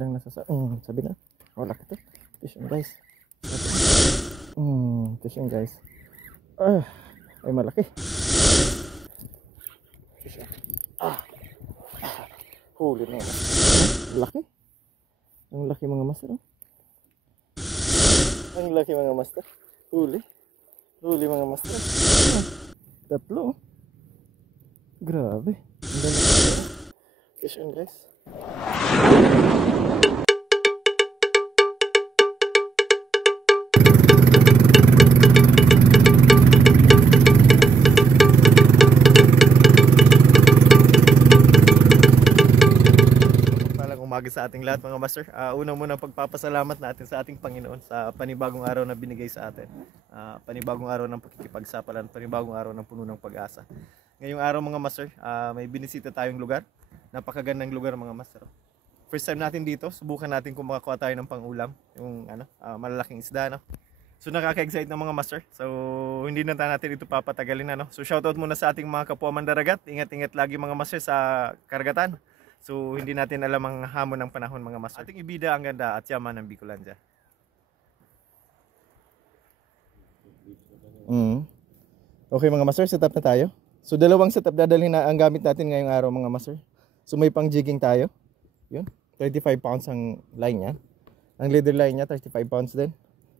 Bilang nasa sabi na. Wala ka to. Fish on guys. Fish on guys. Ay malaki. Fish on. Huli na yun. Laki. Ang laki mga master. Ang laki mga master. Huli. Huli mga master. Tatlo. Grabe. Ang lalaki. Fish on guys. Umaga sa ating lahat mga master. Unang muna pagpapasalamat natin sa ating Panginoon sa panibagong araw na binigay sa atin. Panibagong araw ng pakikipagsapalaran, panibagong araw ng puno ng pag-asa. Ngayong araw mga master, may binisita tayong lugar. Napakagandang lugar mga master. First time natin dito, subukan natin kung makakuha tayo ng pang-ulam, yung malalaking isda, no? So nakaka-excite ng mga master. So hindi na natin ito papatagalin, no? So shoutout muna sa ating mga kapwa mandaragat. Ingat-ingat lagi mga master sa karagatan. So hindi natin alam ang hamon ng panahon mga master. Ating ibida ang ganda at yaman ng Bicolandia. Okay mga master, setup na tayo. So dalawang setup dadalhin na ang gamit natin ngayong araw mga master. So may pang jigging tayo. Yun, 35 pounds ang line niya. Ang leader line niya 35 pounds din.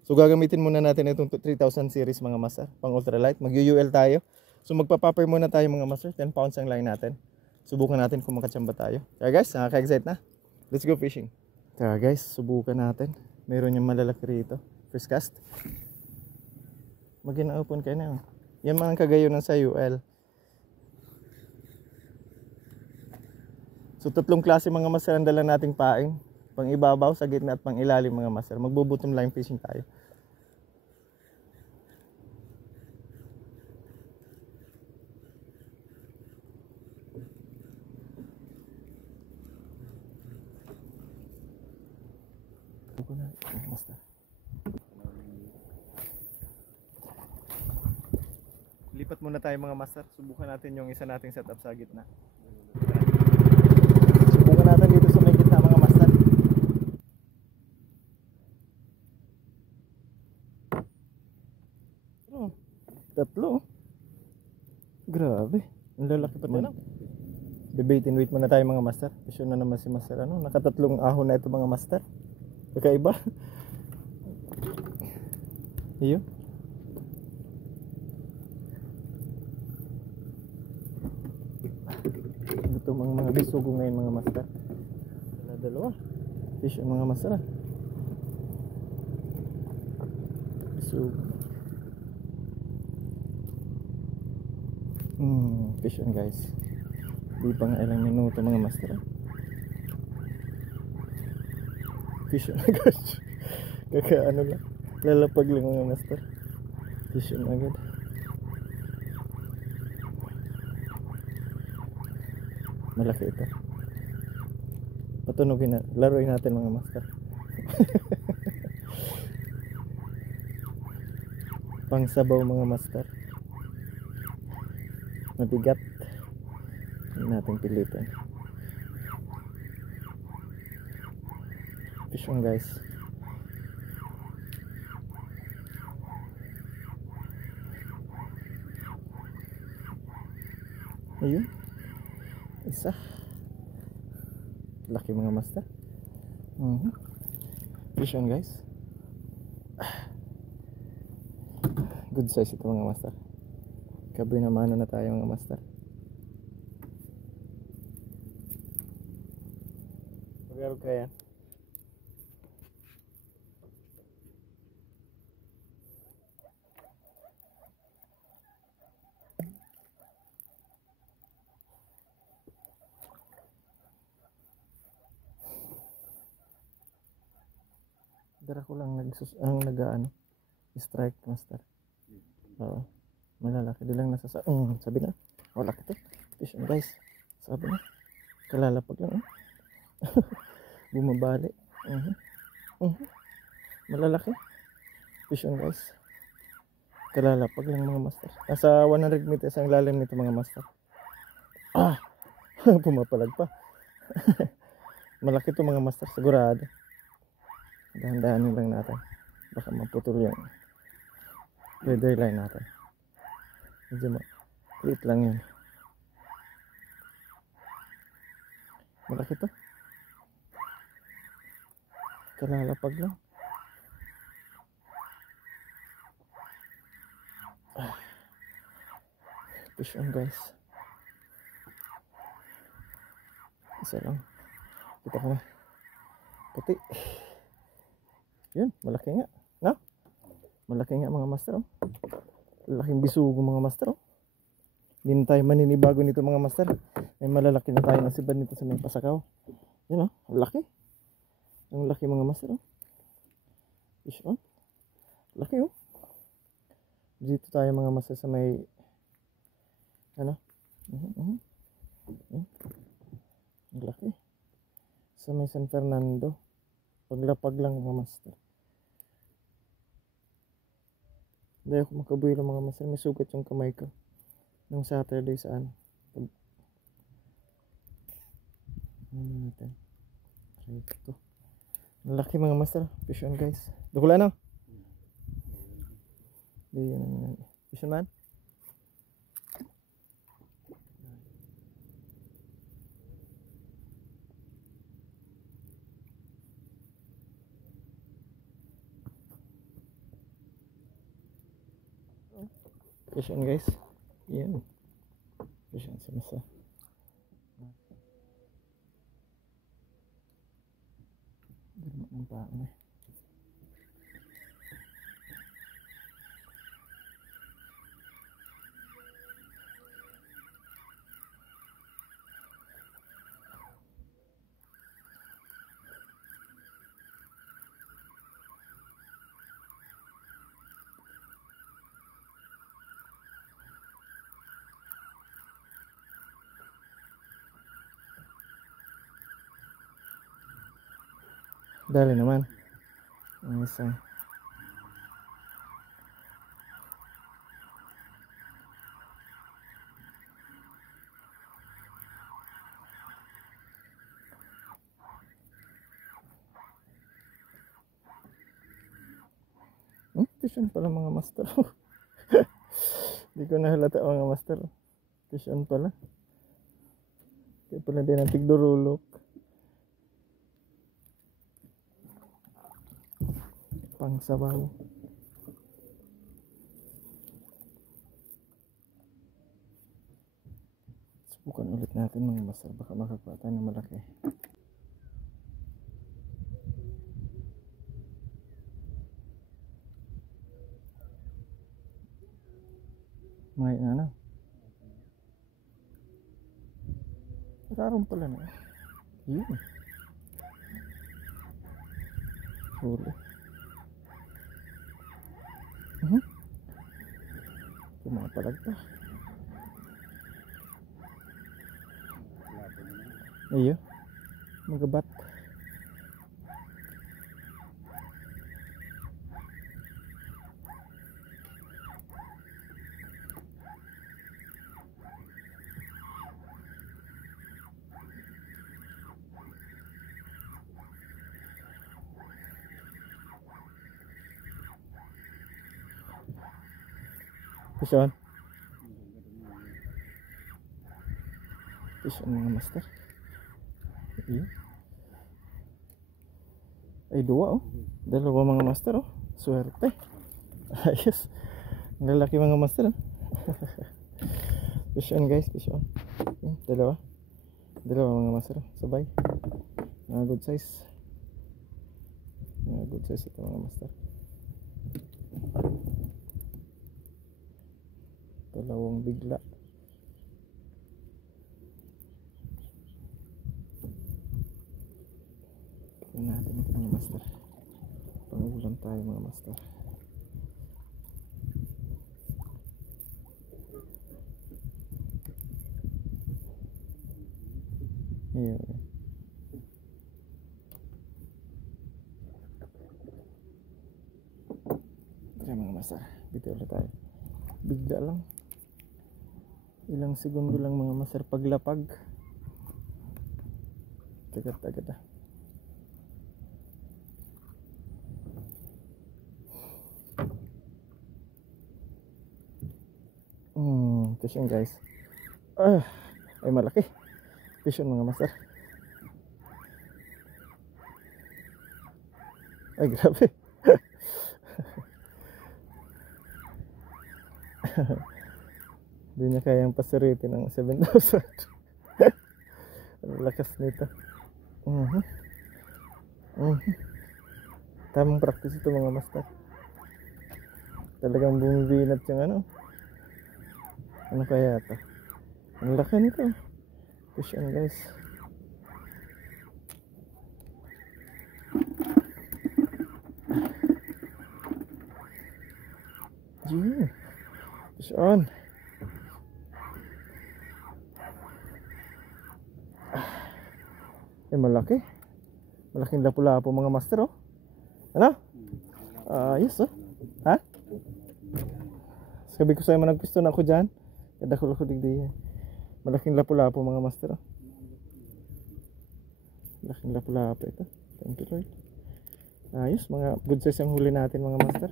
So gagamitin muna natin itong 3000 series mga master, pang ultralight. Mag-UL tayo. So magpa-popper muna tayo mga master, 10 pounds ang line natin. Subukan natin kung makachamba tayo. Tara guys, nakaka-excite na. Let's go fishing. Tara guys, subukan natin. Meron yung malalaki rito. First cast. Mag-ina-open kayo na. Yan mga kagayo ng sa UL. So tatlong klase mga master ang dala nating paing. Pang ibabaw, sa gitna at pang ilalim mga master. Magbubutom line fishing tayo. Lipat muna tayo mga master. Subukan natin yung isa nating setup sa gitna. Subukan natin dito sa may gitna mga master. Tatlo. Grabe. Ang lalaki pa ito. Debate and wait muna tayo mga master. Isyo na naman si master. Nakatatlong ahon na ito mga master. Kakaiba. Iyo. Ito mga bisugo ngayon mga master. Dalawa. Fish ang mga master. Bisugo. Fish on guys. Di pa nga ilang minuto mga master. Fish on guys. Kakaano lang. Lalapag lang mga master. Fish on agad. Malaki ito. Patunogin na. Laruin natin mga master. Pangsabaw mga master. Mabigat. Hindi natin pilitan. Fish on guys. Ayun. Isa. Laki mga master. Fish on guys. Good size ito mga master. Kaboy na mano na tayo mga master. Magaro kaya. Dara ko lang strike master. Oo. Malalaki din lang sabi na. Wala ka to. Fish on guys. Sabi na. Kalalapag lang. Bumabali. Malalaki. Fish on guys. Kalalapag lang mga master. Nasa 100 meters ang lalim nito mga master. Pumapalag pa. Malaki to mga master, sigurado. Dahan-dahanin lang natin. Baka maputol yung leader line natin. Medyo maliit lang yan. Malaki to. Kalalapag lang. Fish on guys. Isa lang. Kita ko na. Puti. Yun, malaki nga. No? Malaki nga mga master. Oh. Laking bisugo mga master. Oh. Hindi na tayo maninibago nito mga master. May malalaki na tayo nasiban nito sa may pasakaw. Yun oh, laki. Ang laki mga master. Oh. Fish on. Laki oh. Dito tayo mga master sa may ano? Ang laki. Sa may San Fernando. Paglapag lang mga master. Hindi ako makabuhay lang mga master. May sugat yung kamay ko. Nung Saturday saan. Natin. Try ito. Ang laki mga master. Fish on guys. Dukula na. Fish on man. Fish on guys. Yan. Fish on sa masa. Ganda ng paan eh. Dali naman. Ang isa. Fish on pala mga master. Hindi ko nahalata mga master. Fish on pala. Kaya pala din ang tigdurulok. Pang sabaw. Subukan ulit natin mga master. Baka makakuha tayo ng malaki. May ano. Rarong pala na. Yun. Huli. Pumapalag pa. Iyo. Magabat. Fish on. Fish on mga master. Iya. Ay dua oh. Dalawa mga master oh. Swerte. Ayos. Ang lalaki mga master oh. Fish on guys, fish on. Dalawa. Dalawa mga master oh. Sabay. Mga good size. Mga good size ito mga master. Dalawang bigla. Tignan natin ito mga master. Pangulam tayo mga master. Ayan. Tara mga master. Bitiw ulit tayo. Bigla lang. Ilang segundo lang mga master paglapag. Tagat-tagat ah. Fish on guys. Ah, ay malaki. Fish on mga master. Ay grabe. Hindi niya kayang pasiritin ng 7,000. Ang lakas nito. Tamang practice ito mga master. Talagang bumibinat yung ano. Ano kaya ito? Ang laki nito. Fish on guys. Yeah. Fish on. Eh malaki. Malaking lapu-lapu mga master oh. Ano? Ayos oh. Ha? Sabi ko sa'yo managpisto na ako dyan. Kadakul ako digdi. Malaking lapu-lapu mga master oh. Malaking lapu-lapu ito. Thank you Lord. Ayos, mga good size ang huli natin mga master.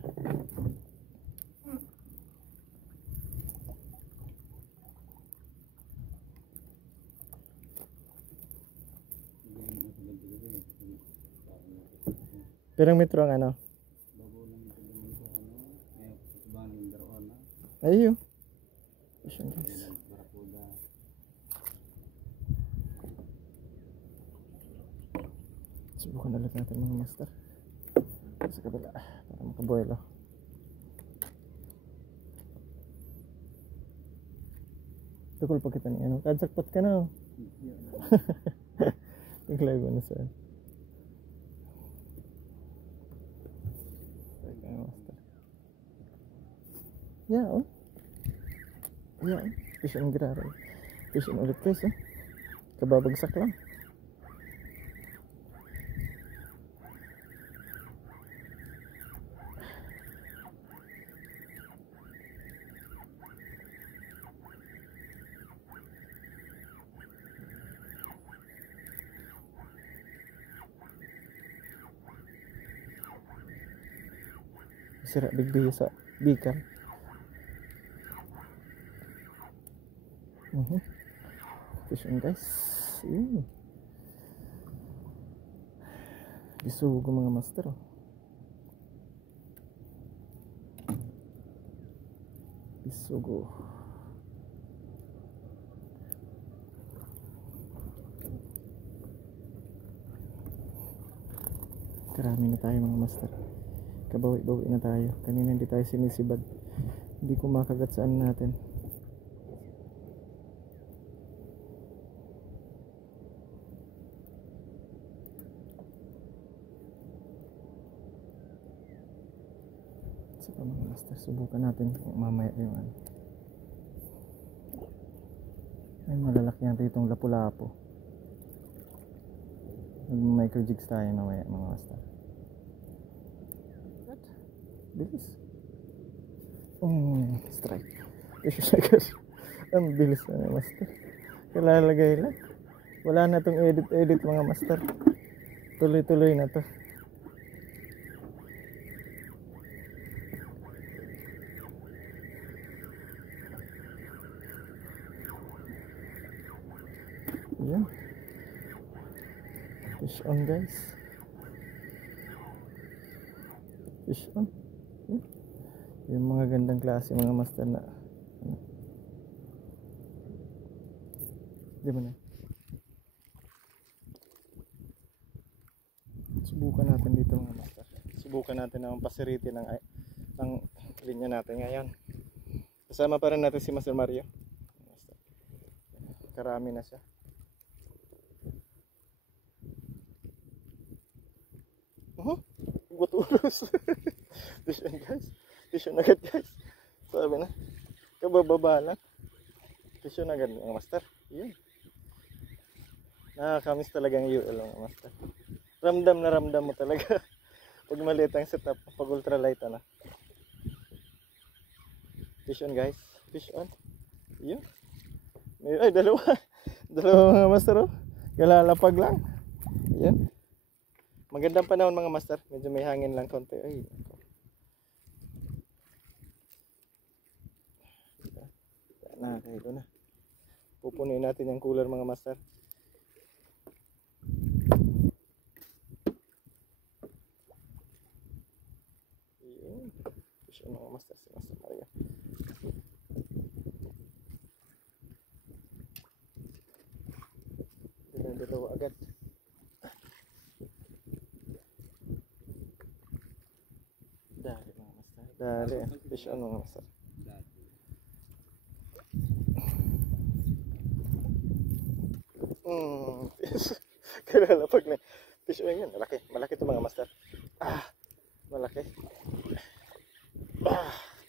Pirang metro ang ano? Ayo. Subukan ulit natin mga master. Sa kabila para makabuelo. Tukul pa kita ni ano. Kadjakpat ka na. Tingnan ko na sa'yo. Yeah, oh. Yeah, fish on grabe. Fish on ulit guys, oh. Kababagsak lang. Sira bigbi sa bikan. Fish on guys. Isugo mga master oh. Isugo. Karami na tayo mga master. Kabawi-bawi na tayo. Kanina hindi tayo sinisibad. Hindi ko makagat saan natin. Sige mga master, subukan natin mamaya yung ano. Ay malalaki natin itong lapu-lapu. Mag-micro jigs tayo mamaya mga master. Bilis. Strike. Ang bilis na master. Kalalagay lang. Wala na tong edit mga master. Tuloy-tuloy na to. Yan. Fish on guys. Fish on. Yung mga gandang klase mga master na ano. Di ba na? Subukan natin dito mga master. Subukan natin ang pasiriti ng linya natin ngayon. Kasama pa rin natin si Master Mario. Karami na siya. Gutulos. Fish on guys. Fish on agad guys. Sabi na. Kabababa lang. Fish on agad mga master. Yun. Nakakamiss talaga ang UL mga master. Ramdam na ramdam mo talaga. Pag maliit ang setup. Pag ultralight ano. Fish on guys. Fish on. Yun. Ay dalawa. Dalawa mga master oh. Kalalapag lang. Yan. Magandang panahon mga master. Medyo may hangin lang konti. Ay. Na. ito na. Pupunin natin yung cooler mga master. Yun. Fish on mga master. Si Master Mario. Dalawa agad. Dali mga master. Dali. Fish on mga master. Kalalapag na fish on yan. Malaki. Malaki ito mga master. Malaki.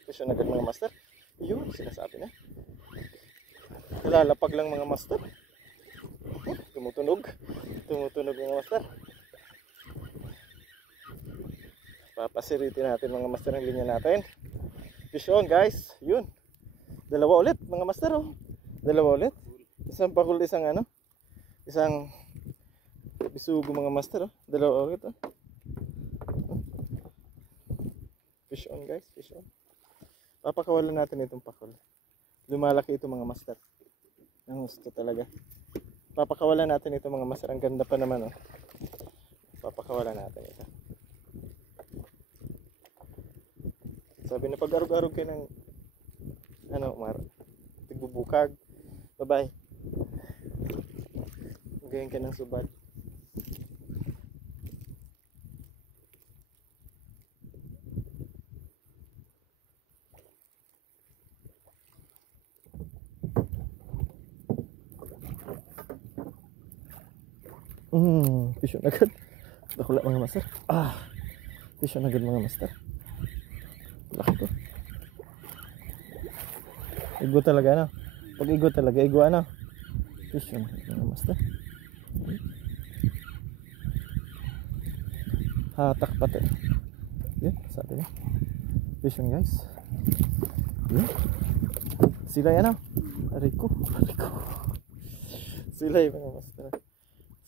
Fish on agad mga master. Yun. Sinasabi na. Kalalapag lang mga master. Tumutunog. Tumutunog mga master. Papasiritin natin mga master ang linya natin. Fish on guys. Yun. Dalawa ulit mga master oh. Dalawa ulit. Isang pakul, isang ano. Isang bisugo mga master oh. Dalawa ulit oh. Fish on guys. Fish on. Papakawalan natin itong pakul. Lumalaki ito mga master. Ang gusto talaga. Papakawalan natin ito mga master. Ang ganda pa naman oh. Papakawalan natin ito. Sabi na pag-arog-arog kayo ng ano, tigbubukag. Bye-bye. Gayon ka ng subad. Fish on agad. Bakula mga master. Fish on agad mga master. Laki to. Igo talaga ano. Pag igo talaga, igo ano. Fish on mga master. Hatak pati. Yun, sabi niya. Fish on guys. Yun. Sila yan oh. Ariko. Sila yung mga master.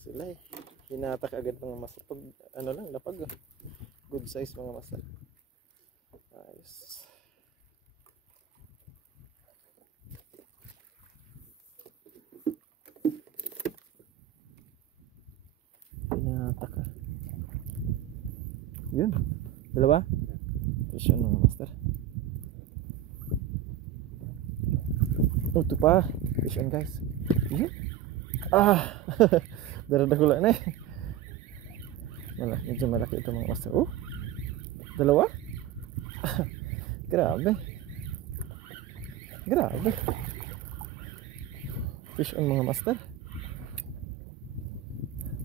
Sila eh. Hinatak agad mga master. Pag ano lang, lapag. Good size mga master. Nice. Hinatak ah. Yun. Dalawa. Fish on mga master. Ito pa. Fish on guys. Yun. Daradagula na eh. Medyo malaki ito mga master. Dalawa. Grabe. Grabe. Fish on mga master.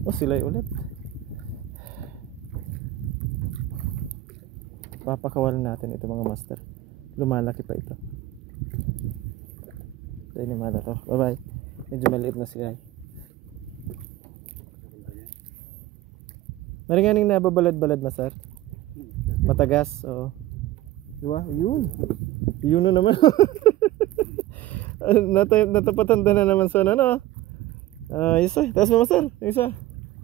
Sila'y ulit. Papakawalan natin ito mga master. Lumalaki pa ito. Dahil nimala to. Bye bye. Medyo maliit na sila. Maringaning nababalad-balad na sir. Matagas. Oo. Diba? Yun. Yun na naman. Natapatan na naman sa ano. Isa. Taas mo master. Isa.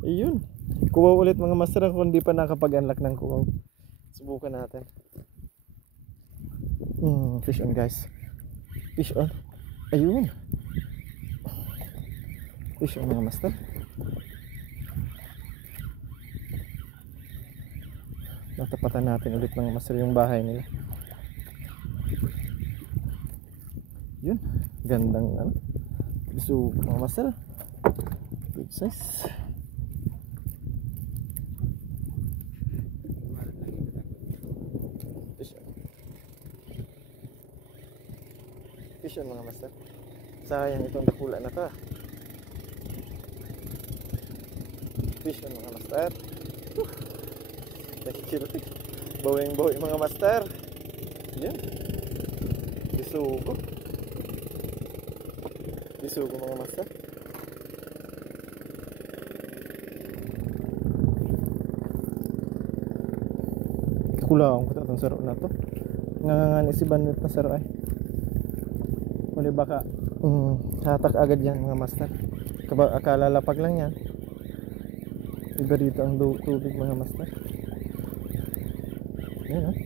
Ayun. Kuwaw ulit mga master kung hindi pa nakapag-unlock ng kuwaw. Subukan natin. Fish on guys. Fish on. Ayun. Fish on mga master. Natapatan natin ulit mga master yung bahay nila. Yun. Gandang ano. Biso mga master. Good size. Fish on mga master. Sayang itong dakula na to. Fish on mga master. Nakikirutik. Bawing-bawi mga master. Yan. Bisugo. Bisugo mga master. Kulang ko itong saro na to. Nangangan isiban na saro ay. Muli baka hatak agad yan mga master. Akala lapag lang yan. Iba dito ang tubig mga master. Yan oh.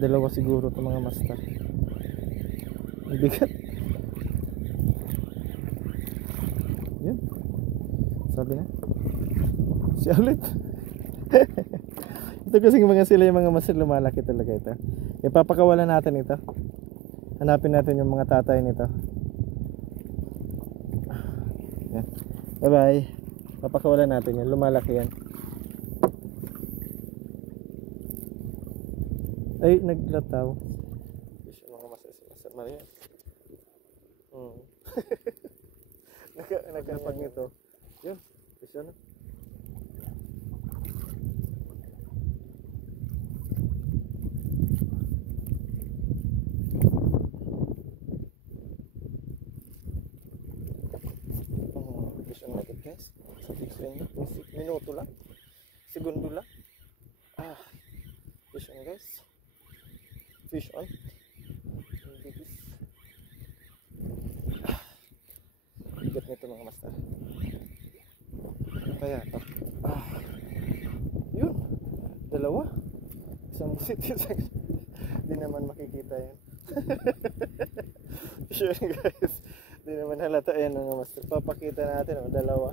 Dalawa siguro ito mga master. Bigat. Sabi na. Siya ulit. Ito kasing mga sila yung mga mas lumalaki talaga ito. Ipapakawalan natin ito. Hanapin natin yung mga tatay nito. Yan. Bye bye. Papakawalan natin yan. Lumalaki yan. Ay, naglataw. Fish yung mga masasama yan. Nagkapag nito. Yun. Fish yun. Fish on natin guys. Sa fix line na. Minuto lang. Segundo lang. Fish on guys. Fish on. Bigis. Bigat nito mga master. Kaya ito. Yun. Dalawa. Isang busit yun. Di naman makikita yan. Sure guys. Di naman halata yan mga master. Papakita natin. Dalawa.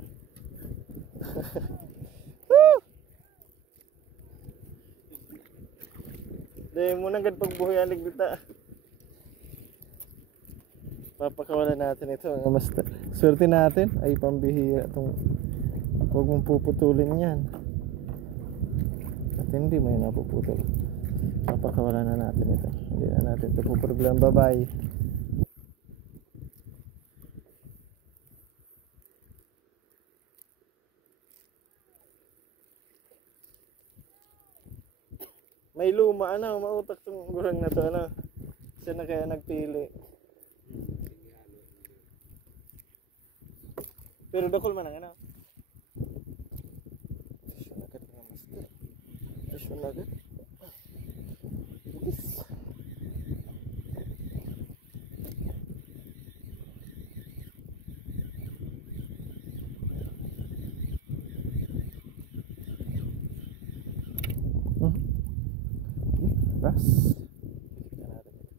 Dahil muna agad pagbuhay ang ligbita. Papakawalan natin ito mga master. Swerte natin ay pambihira itong huwag mong puputulin yan. At hindi may napuputol. Papakawalan na natin ito. Hindi na natin ito puproblem. Bye bye. May luma, mautak tong gurang na to, siya na kaya nagpili. Pero dakol man ang Fish on agad mga master. Fish on agad. Yes. Ras. Kita natin ito.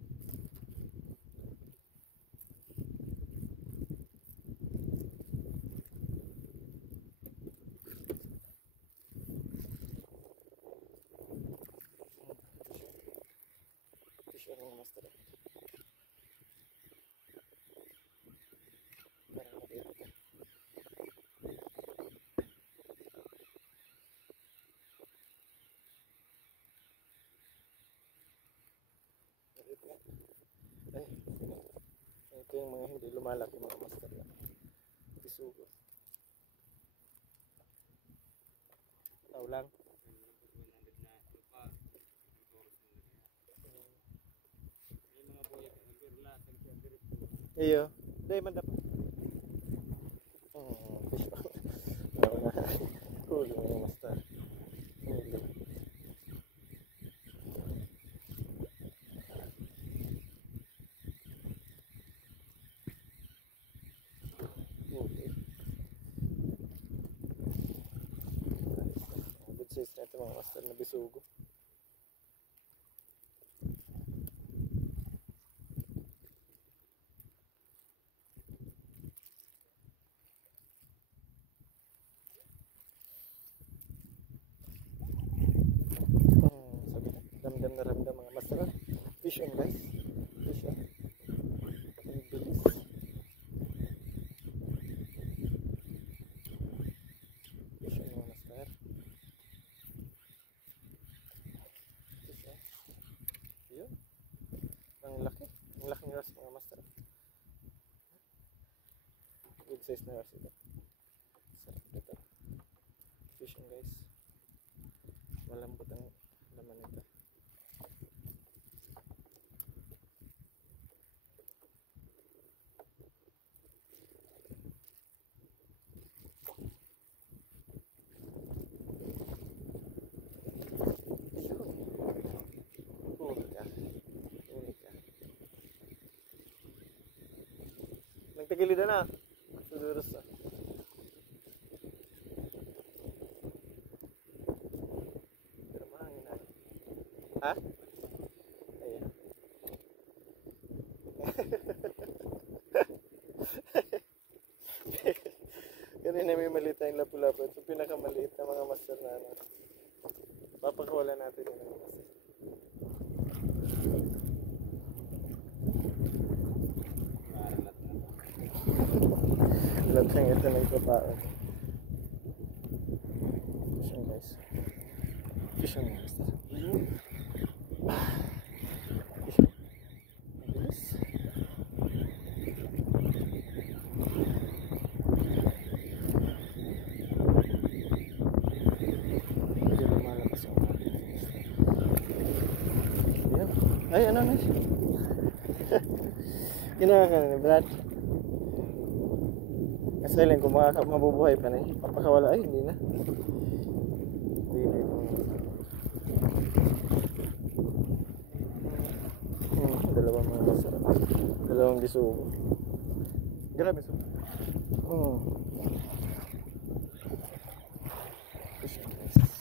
Fish on mga master. Parang nakita ka. Ay, ito yung mga hindi lumalaki mga master na bisugo. Taw lang. Iyo, dahil man dapat. Fish on. Huli mga master. Huli. Good size na ito mga master na bisugo. Sabi na, ramdam na ramdam mga master. Fish on guys. Fish on. Ang bilis. Fish on mga master. Fish on. Yun. Ang laki. Ang laking ras mga master. Good size na ras ito. Sarap ito. Fish on guys. Malambot ang laman nito. Nagtagilidan na. Suduros na. Pero mahangin na. Ha? Ayan. Kanina may maliit tayong lapu-lapu. Ito pinakamaliit na mga master na ano. Papakawala natin yung mga master. Alam siyang ito nagpapaon. Fish on guys. Fish on master. Fish on. Mabilis. Medyo lumalakas yung ating fish. Ayan. Ay, ano na siya? Ginawa ka na ni Brad. Kasi lang kung mabubuhay pa na papakawala ay hindi na. Hindi na itong dalawang mga masarap. Dalawang bisugo. Grabe so. Fish on guys. Fish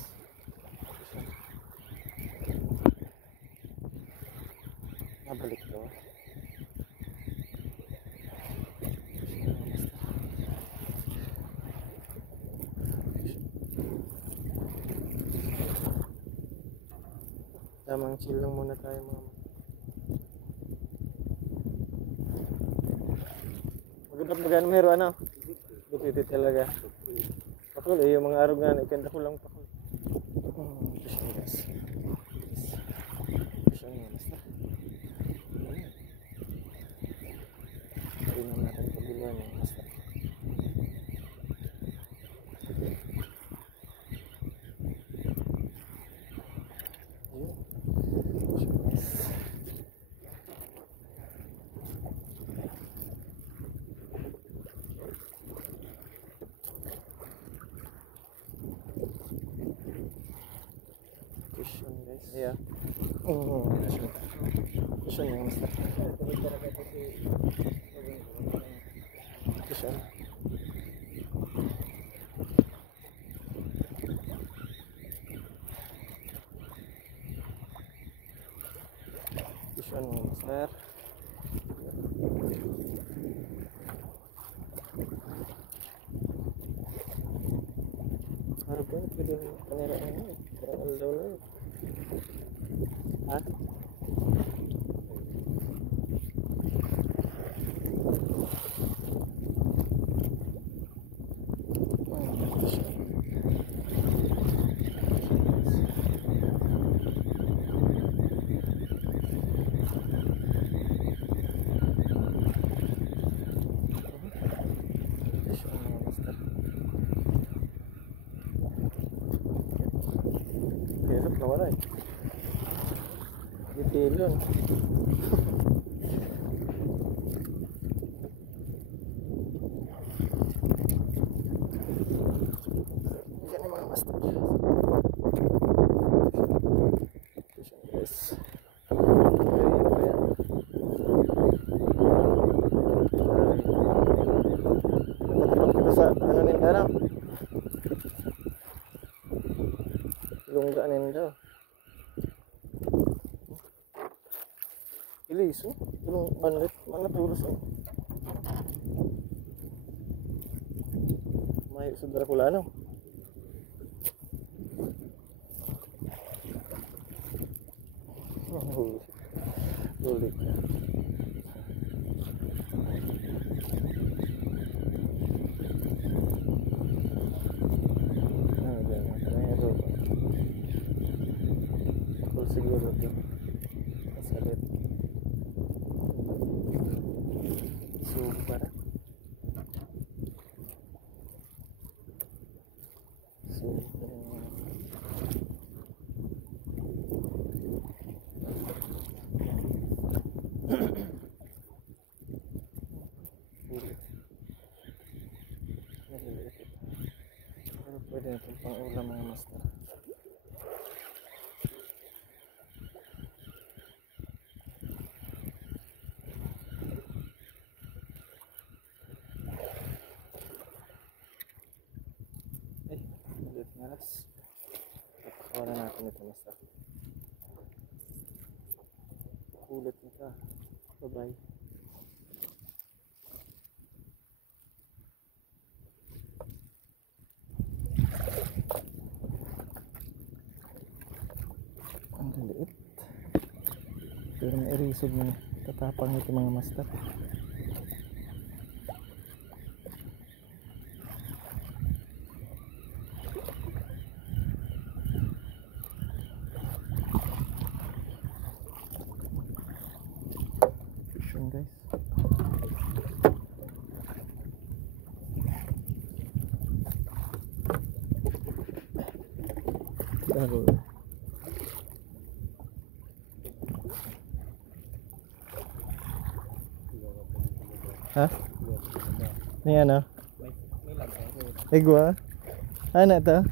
on. Nabalik to. Tamang chill lang muna tayo mga magandang magano mero ano dito talaga pakul yung mga arog nga ikanda ko lang pakul fish on guys fish on basta ayun natin pagbiluan yung basta fish on guys. Yeah. Fish on yung master. Fish on. Fish on yung master. Harap ko, pwede yung panira na yun. Parang aldaw na yun. Ha? Hirap na wala eh. Bitilon. Yan yung mga master. Fish on guys. Nakatakot kita sa ano nila na. Lungga ninja. Ilis oh. Tulong banlit. Mga tulos oh. May saudara kulano. Oh, ulit. Siguro ito masalit super pwede natin pang ulam mga master. Yes. Papakawalan natin ito master. Kulit nito. Bye bye. Ang liit. Pero may irisog na tatapang ito mga master. Fishing guys. Double. Ha? Ni ano? Igwa? Ano to?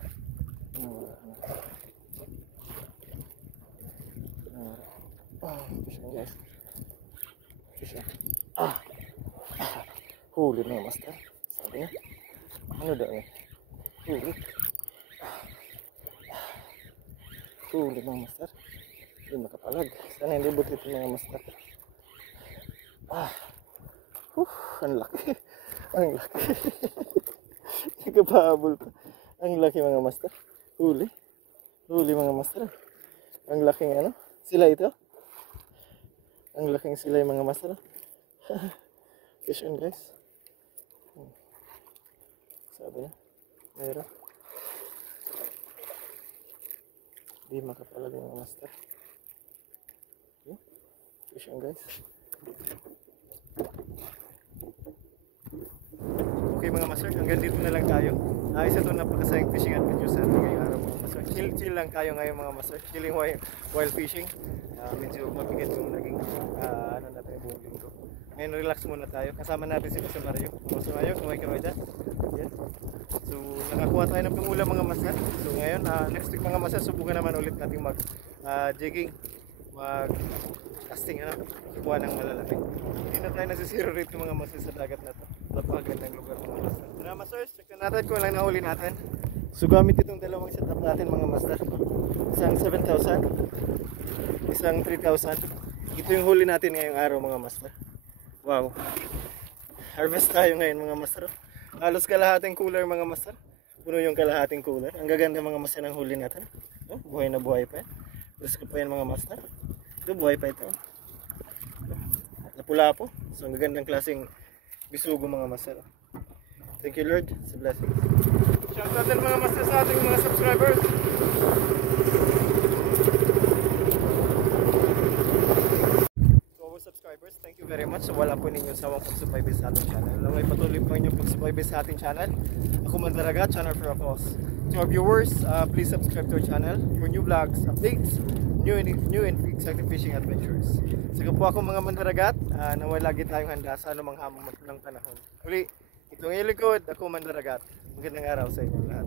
Fishing guys. Fishing. Huli na master. Sabi niya. Ano daw eh? Huli. Huli na master. Hindi makapalag. Sana hindi butit mga master. Ang laki. Ang laki. Nagkapahabol pa. Ang laki mga master. Huli. Huli mga master. Ang laking ano? Sila ito. Ang laking sila yung mga master. Fish on guys. Sabi niya. Mayroon. Di makapalag yung mga master. Fish on guys. Okay mga master, hanggang dito na lang tayo. Isa ito napakasayang fishing adventure sa ating ngayong araw mga master. Chill lang tayo ngayon mga master. Chilling while fishing. Medyo mabigat yung naging ano natin buong linggo. Ngayon relax muna tayo. Kasama natin si Mr. Mario. Kumusta Mario? Kumay ka ba dyan? Yan. So nakakuha tayo ng pangulam mga master. So ngayon, next week mga master, subukan naman ulit natin mag jigging. Mag casting kuha ng malalaki. Hindi na tayo nasisiro rito mga master sa dagat na to. Napakagandang lugar mga master. Tara master, check na natin kung lang nahuli natin. So gamit itong dalawang setup natin mga master. Isang 7,000, isang 3,000. Ito yung huli natin ngayong araw mga master. Wow. Harvest tayo ngayon mga master. Halos kalahating cooler mga master. Puno yung kalahating cooler. Ang gaganda mga master ng huli natin. Buhay na buhay pa yan. Gusto ko pa yan mga master. Ito buhay pa ito. Lapu-lapo. So ang gagandang klaseng bisugo mga master. Thank you Lord sa blessing. Shout out din mga master sa ating mga subscribers. So our subscribers, thank you very much. So wala po ninyo sawang pag-subscribe sa ating channel. Naway patuloy po inyong pag-subscribe sa ating channel. Ako Mandaragat, channel for Akos. To our viewers, please subscribe to our channel for new vlogs, updates, new and exciting fishing adventures. Sige po ako mga Mandaragat, naway lagi tayong handa sa anumang hamon ng panahon. Uli, itong ilikod, ako Mandaragat. Magandang araw sa inyo lahat.